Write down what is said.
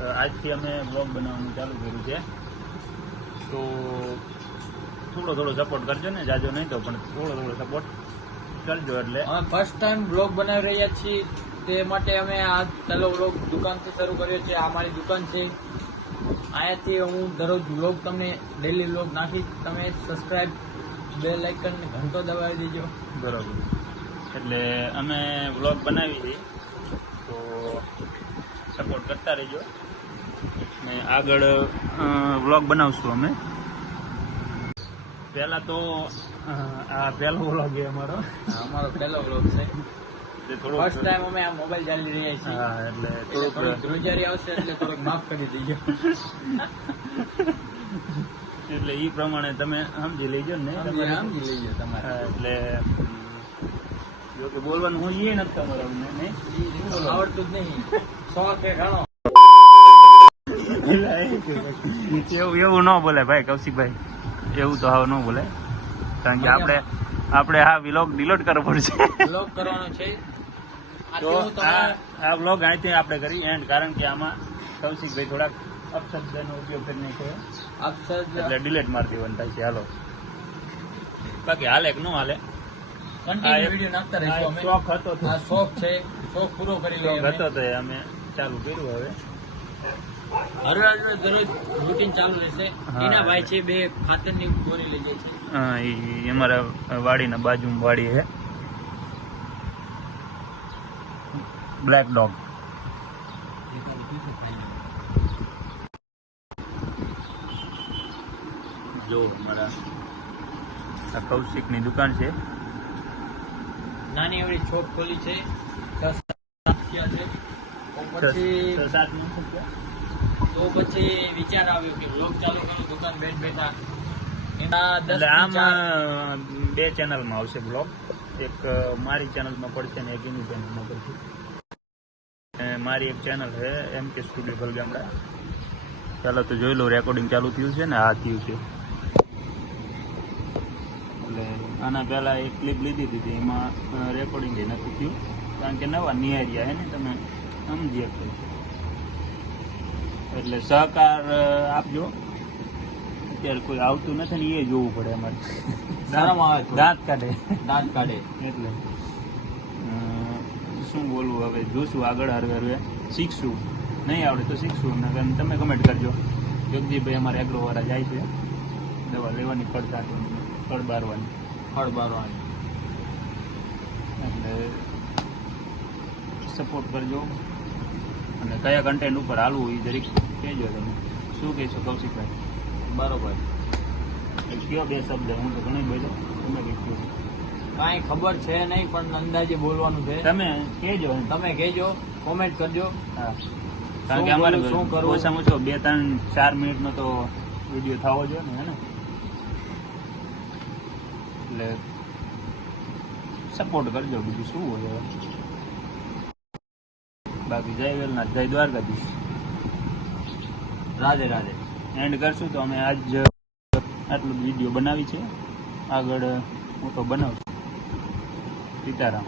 આજથી અમે બ્લોગ બનાવવાનું ચાલુ કર્યું છે, તો થોડો સપોર્ટ કરજો ને, જાજો નહીં તો પણ થોડો સપોર્ટ કરજો. એટલે અમે ફર્સ્ટ ટાઈમ બ્લોગ બનાવી રહ્યા છીએ, તે માટે અમે આ પહેલો બ્લોગ દુકાનથી શરૂ કર્યો છે. આ મારી દુકાન છે, અહીંયાથી હું દરરોજ બ્લોગ તમને ડેલી બ્લોગ નાખીશ. તમે સબસ્ક્રાઈબ, બેલ આઇકન ને ઘંટો દબાવી દેજો. બરોબર. એટલે અમે બ્લોગ બનાવી છે, તો સપોર્ટ કરતા રહેજો ને આગળ વ્લોગ બનાવશું અમે. પહેલાં તો આ પહેલો વ્લોગ છે અમારો પહેલો બ્લોગ છે. થોડું ફર્સ્ટ ટાઈમ અમે આ મોબાઈલ ચાલી રહ્યા છીએ. હા, એટલે થોડીક ધ્રુજારી આવશે એટલે થોડુંક માફ કરી દેજો. એટલે એ પ્રમાણે તમે સમજી લેજો ને. સમજી લેજો તમારે. એટલે જો કે બોલવાનું હું એ નથી તમારે નહીં આવડતું જ નહીં. શોખ છે ઘણો. એવું ન બોલે ભાઈ કૌશિકભાઈ, એવું તો હાવ ન બોલે, કારણ કે આપણે આ વ્લોગ ડિલીટ કરવો પડશે. બ્લોગ કરવાનો છે તો આ વ્લોગ અહીંથી આપણે કરી એન્ડ, કારણ કે આમાં કૌશિકભાઈ થોડાક અપશબ્દનો ઉપયોગ કરીને છે, એટલે ડિલીટ મારી દેવાનું થાય છે. હાલો, બાકી હાલે કે ન હાલે કન્ટિન્યુ વિડિયો નાખતા રહીશું અમે. શોખ હતો તો આ શોખ છે, શોખ પૂરો કરી લઈએ. હતો તો અમે ચાલુ કર્યું. હવે હર દરરોજ રૂટીન ચાલુ રહેશે. એના ભાઈ છે, બે ખાતરની બોરી લઈ જાય છે. હા, એ અમારા વાડીના બાજુમાં વાડી છે, બ્લેક ડોગ. જો અમારા આ કૌશિકની દુકાન છે, નાની એવડી શોપ ખોલી છે. 6-7 તો પછી વિચાર આવ્યો કે બ્લોગ ચાલુ કરું દુકાન બેઠા. એટલે આમાં 2 ચેનલમાં આવશે બ્લોગ. એક મારી ચેનલમાં પડશે ને એક એની ચેનલમાં પડશે. મારી એક ચેનલ છે MK સ્ટુડિયો ગલગામડા. ચાલો તો જોઈ લો, રેકોર્ડિંગ ચાલુ થયું છે ને? હા, થયું છે. એટલે આના પહેલાં એક ક્લિપ લીધી હતી, એમાં રેકોર્ડિંગ નથી થયું, કારણ કે નવા નિહાર્યા હે ને, તમે સમજી શકો. એટલે સહકાર આપજો. અત્યારે કોઈ આવતું નથી ને એ જોવું પડે અમારે. દાંત કાઢે એટલે શું બોલવું. હવે જોશું આગળ, હરવે શીખશું. નહીં આવડે તો શીખશું. તમે કમેન્ટ કરજો. યોગજીભાઈ અમારે એગ્રોવાળા જાય છે દવા લેવાની, ફળ બારવાની. એટલે સપોર્ટ કરજો, અને કયા કન્ટેન્ટ ઉપર હાલવું એ જરીક કહેજો. તમે શું કહેશો કૌશિકભાઈ? બરોબર. કયો 2 શબ્દ? હું તો ઘણી બોલ્યો, તમે કંઈક કહો. કાંઈ ખબર છે નહીં, પણ અંદાજે બોલવાનું છે. તમે કહેજો, કોમેન્ટ કરજો. હા, કારણ કે અમારે શું કરવું, ઓછામાં ઓછો 2-3-4 મિનિટનો તો વિડીયો થવો જોઈએ ને, હે ને? એટલે સપોર્ટ કરજો, બીજું શું હોય. બાકી જય વેલનાથ, જય દ્વારકાધીશ, રાધે રાધે. એન્ડ કરશું તો અમે આજ આટલું વિડીયો બનાવી છે. આગળ હું તો બનાવશું. સીતારામ.